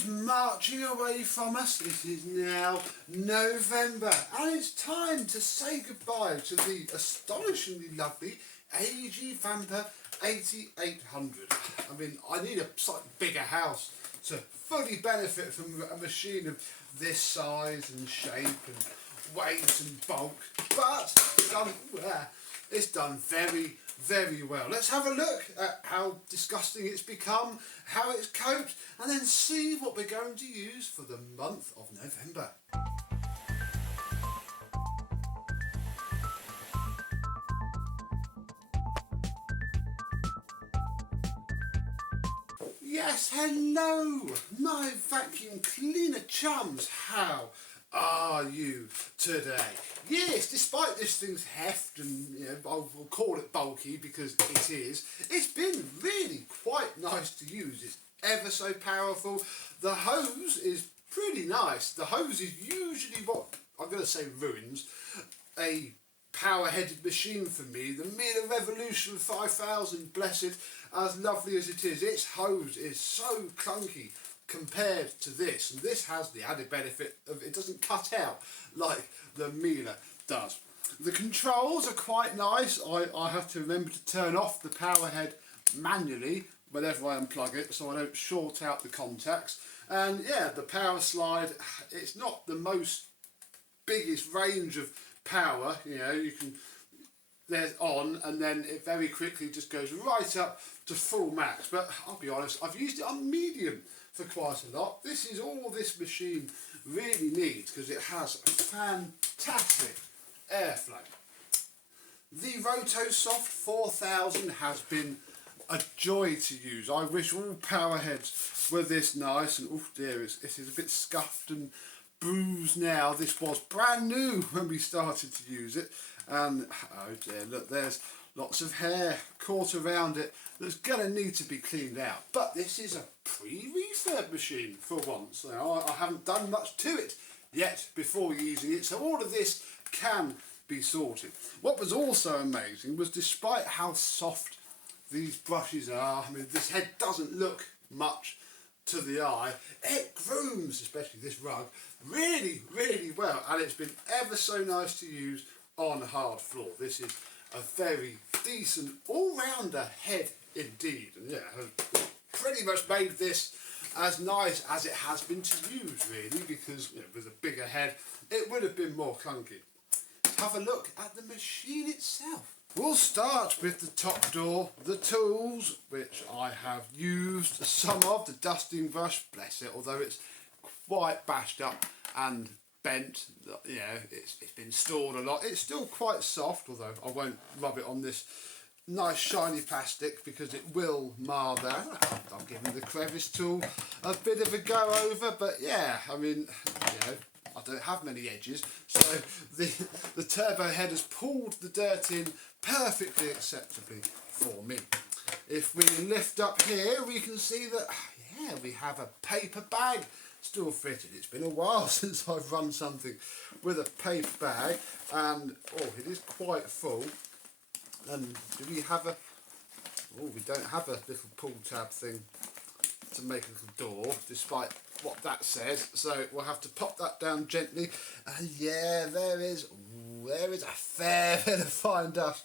is marching away from us. It is now November, and it's time to say goodbye to the astonishingly lovely AEG Vampyr 8800. I mean, I need a slightly bigger house to fully benefit from a machine of this size and shape and weight and bulk, but it's done very, very well. Let's have a look at how disgusting it's become, how it's coped, and then see what we're going to use for the month of November. Yes, hello, my vacuum cleaner chums. How are you today? Yes, despite this thing's heft and, I'll call it bulky because it is, it's been really quite nice to use. It's ever so powerful. The hose is pretty nice. The hose is usually what I'm going to say ruins a power-headed machine for me. The Miele Revolution 5000, bless it, as lovely as it is, its hose is so clunky compared to this, and this has the added benefit of it doesn't cut out like the Miele does. The controls are quite nice. I have to remember to turn off the power head manually whenever I unplug it so I don't short out the contacts. And yeah, the power slide, it's not the most biggest range of power, you can, there's on, and then it very quickly just goes right up to full max. But I'll be honest, I've used it on medium for quite a lot. This is all this machine really needs because it has fantastic airflow. The Rotosoft 4000 has been a joy to use. I wish all power heads were this nice, and oh dear, it is a bit scuffed and bruised now. This was brand new when we started to use it, and oh dear, look, there's lots of hair caught around it that's going to need to be cleaned out. But this is a pre-refurb machine for once. Now, I haven't done much to it yet before using it, so all of this can be sorted. What was also amazing was, despite how soft these brushes are, I mean, this head doesn't look much to the eye, it grooms, especially this rug, really, really well, and it's been ever so nice to use on hard floor. This is a very decent all-rounder head indeed, and yeah, has pretty much made this as nice as it has been to use, really, because with a bigger head it would have been more clunky. Let's have a look at the machine itself. We'll start with the top door, the tools, which I have used some of, the dusting brush, bless it, although it's quite bashed up and bent, it's been stored a lot. It's still quite soft, although I won't rub it on this nice shiny plastic because it will mar that. I'll give the crevice tool a bit of a go over, but yeah, I mean, I don't have many edges, so the turbo head has pulled the dirt in perfectly acceptably for me. If we lift up here, we can see that, yeah, we have a paper bag still fitted. It's been a while since I've run something with a paper bag, and it is quite full. And do we have a, we don't have a little pull tab thing to make a little door, despite what that says, so we'll have to pop that down gently. And yeah, there is a fair bit of fine dust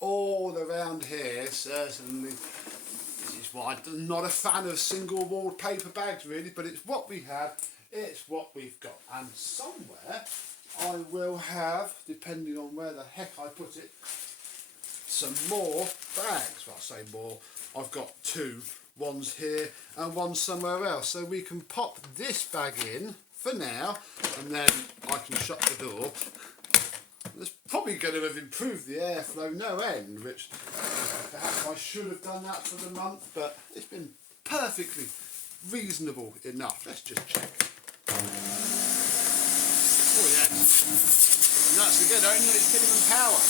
all around here, certainly. This is why I'm not a fan of single walled paper bags really, but it's what we have, it's what we've got. And somewhere I will have, depending on where the heck I put it, some more bags. Well, I say more, I've got two. One's here and one's somewhere else, so we can pop this bag in for now, and then I can shut the door. That's probably going to have improved the airflow no end, which perhaps I should have done that for the month, but it's been perfectly reasonable enough. Let's just check. Oh yeah, and that's again only at its minimum power.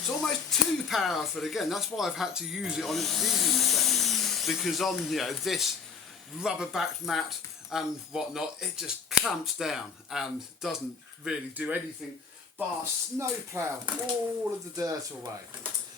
It's almost too powerful again. That's why I've had to use it on its medium setting, because on this rubber backed mat and whatnot, it just clamps down and doesn't really do anything bar snowplow all of the dirt away.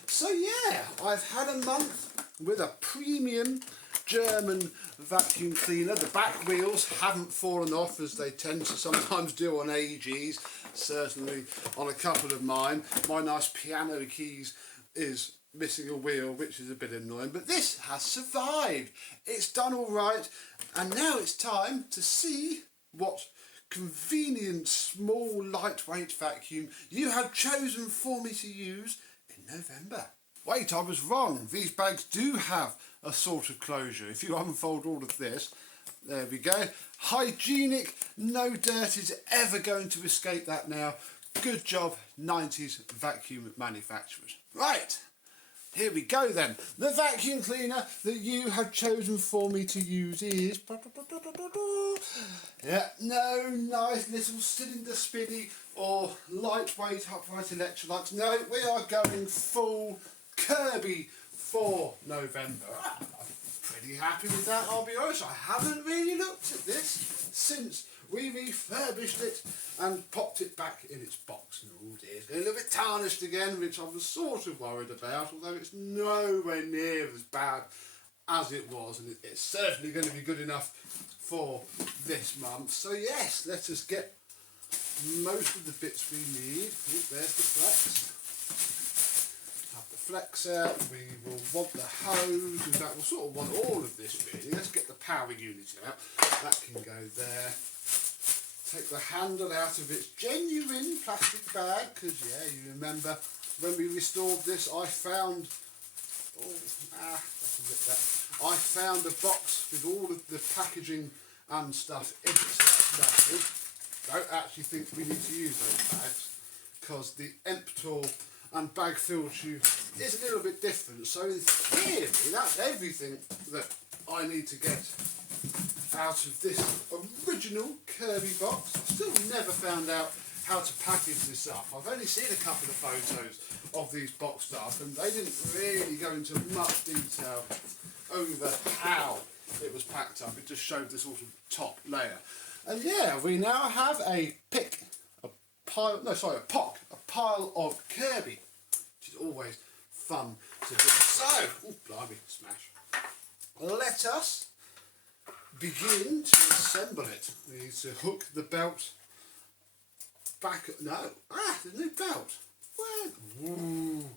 So yeah, I've had a month with a premium German vacuum cleaner. The back wheels haven't fallen off as they tend to sometimes do on AEGs, certainly on a couple of mine. My nice piano keys is missing a wheel, which is a bit annoying, but this has survived. It's done all right, and now it's time to see what convenient, small, lightweight vacuum you have chosen for me to use in November. Wait, I was wrong. These bags do have a sort of closure. If you unfold all of this, there we go. Hygienic, no dirt is ever going to escape that now. Good job, 90s vacuum manufacturers. Right, here we go then. The vacuum cleaner that you have chosen for me to use is... yeah, no nice little cylinder spinny or lightweight upright electrolytes. No, we are going full Kirby for November. I'm pretty happy with that, I'll be honest. I haven't really looked at this since we refurbished it and popped it back in its box. And oh dear, it's getting a little bit tarnished again, which I was sort of worried about, although it's nowhere near as bad as it was, and it's certainly going to be good enough for this month. So yes, let us get most of the bits we need. Oh, there's the flex. Have the flex out. We will want the hose. In fact, we'll sort of want all of this really. Let's get the power unit out. That can go there. Take the handle out of its genuine plastic bag, because yeah, you remember when we restored this, I found I found a box with all of the packaging and stuff in it. So that's lovely. Don't actually think we need to use those bags because the Emptor and bag fill tube is a little bit different. So in theory, that's everything that I need to get out of this original Kirby box. I've still never found out how to package this up. I've only seen a couple of photos of these boxed up and they didn't really go into much detail over how it was packed up. It just showed the sort of top layer. And yeah, we now have a pile of Kirby, which is always fun to do. So, oh blimey, smash. Let us begin to assemble it. We need to hook the belt back. No, there's no belt. Where? Ooh.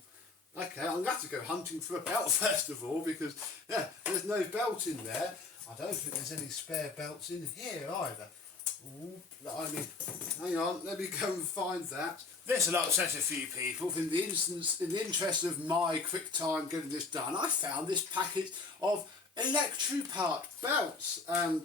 Okay, I'm going to have to go hunting for a belt first of all, because yeah, there's no belt in there. I don't think there's any spare belts in here either. Ooh, I mean, hang on, let me go and find that. This will upset a few people. In the interest of my quick time getting this done, I found this packet of Electropart belts, and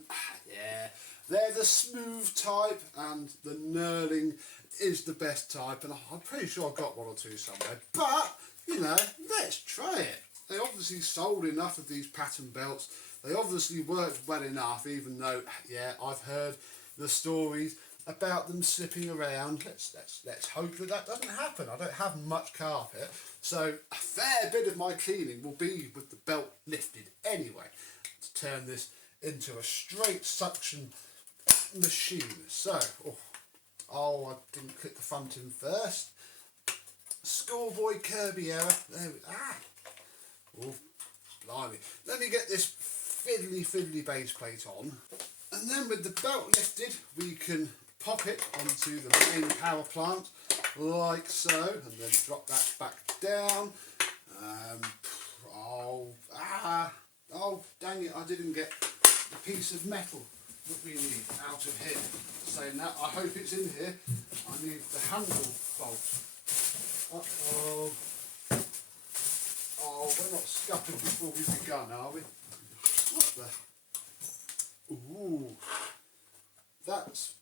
yeah, they're the smooth type, and the knurling is the best type, and I'm pretty sure I've got one or two somewhere. But you know, let's try it. They obviously sold enough of these pattern belts. They obviously worked well enough, even though yeah, I've heard the stories about them slipping around. Let's hope that that doesn't happen. I don't have much carpet, so a fair bit of my cleaning will be with the belt lifted anyway, to turn this into a straight suction machine. So, I didn't click the front in first. Schoolboy Kirby error. There we oh, blimey. Let me get this fiddly base plate on. And then with the belt lifted, we can pop it onto the main power plant, like so, and then drop that back down. Oh, dang it, I didn't get the piece of metal that we need out of here. Saying that, I hope it's in here. I need the handle bolt. Uh-oh. Oh, we're not scupping before we've begun, are we? What the... Ooh, that's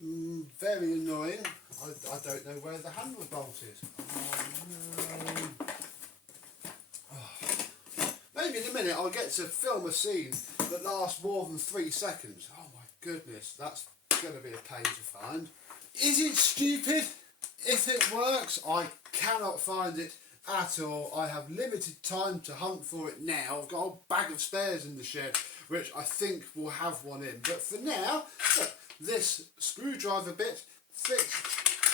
very annoying. I don't know where the handle bolt is. Oh, no. Oh. Maybe in a minute I'll get to film a scene that lasts more than 3 seconds. Oh my goodness, that's going to be a pain to find. Is it stupid? If it works, I cannot find it at all. I have limited time to hunt for it now. I've got a whole bag of spares in the shed, which I think will have one in. But for now, look, this screwdriver bit fits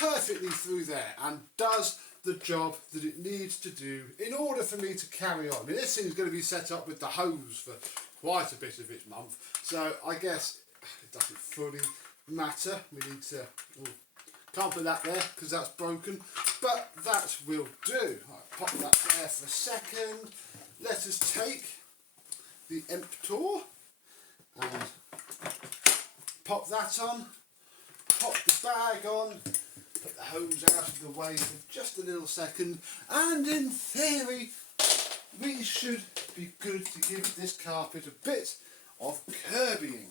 perfectly through there and does the job that it needs to do in order for me to carry on. I mean, this thing's going to be set up with the hose for quite a bit of its month, so I guess it doesn't fully matter. We need to, can't put that there because that's broken, but that will do. Right, pop that there for a second. Let us take the emptor and pop that on, pop the bag on, put the hose out of the way for just a little second, and in theory we should be good to give this carpet a bit of curbing.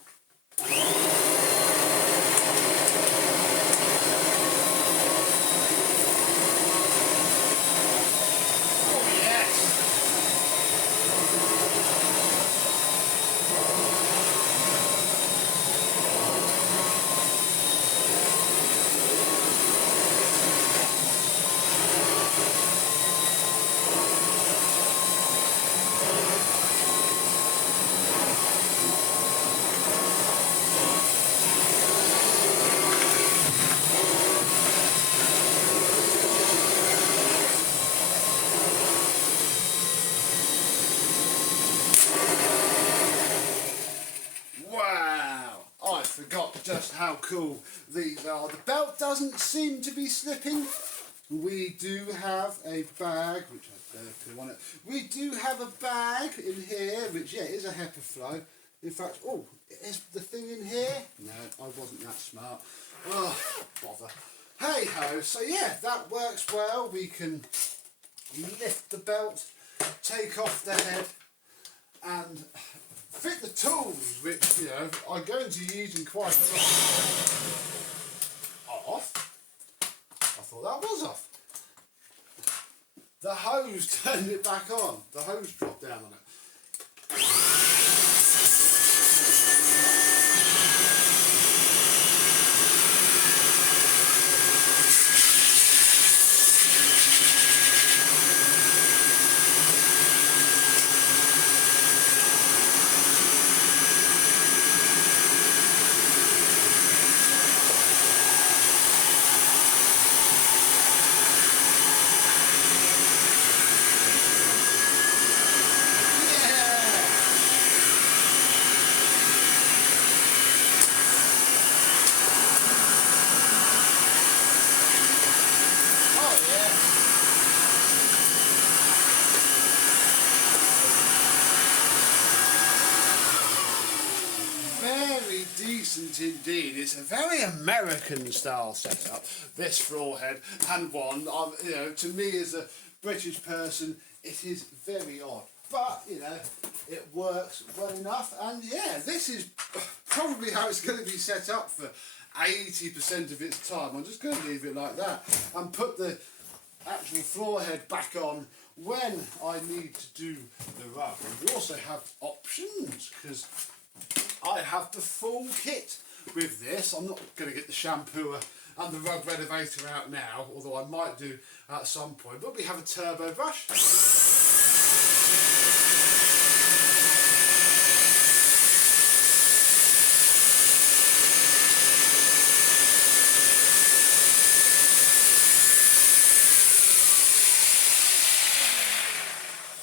Wow, I forgot just how cool these are. The belt doesn't seem to be slipping. We do have a bag, which I don't want it. We do have a bag in here, which is a HEPA flow. In fact, is the thing in here? No, I wasn't that smart. Oh, bother. Hey ho, so yeah, that works well. We can lift the belt, take off the head, and fit the tools, which, I'm going to use in quite a lot. Off? I thought that was off. The hose turned it back on. The hose dropped down on it. Very decent indeed. It's a very American style setup, this floor head and one. To me as a British person, it is very odd. But, it works well enough, and yeah, this is probably how it's going to be set up for 80% of its time. I'm just going to leave it like that and put the actual floor head back on when I need to do the rug. And we also have options, because I have the full kit with this. I'm not going to get the shampooer and the rug renovator out now, although I might do at some point. But we have a turbo brush.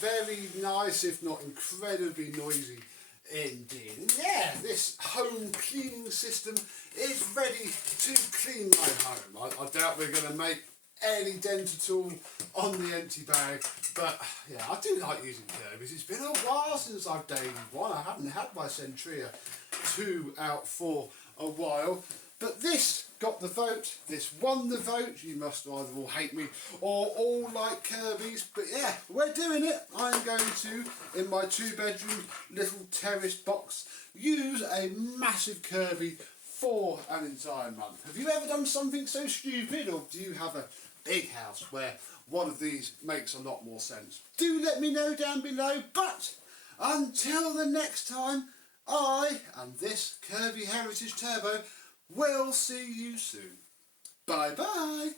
Very nice, if not incredibly noisy indeed. And yeah, this home cleaning system is ready to clean my home. I doubt we're going to make any dent at all on the empty bag, but yeah, I do like using Kirby's. It's been a while since I've dated one. I haven't had my Centria 2 out for a while, but this got the vote, this won the vote. You must either all hate me or all like Kirby's, but yeah, we're doing it. I'm going to, in my 2-bedroom little terrace box, use a massive Kirby for an entire month. Have you ever done something so stupid, or do you have a big house where one of these makes a lot more sense? Do let me know down below, but until the next time, I and this Kirby Heritage Turbo will see you soon. Bye bye.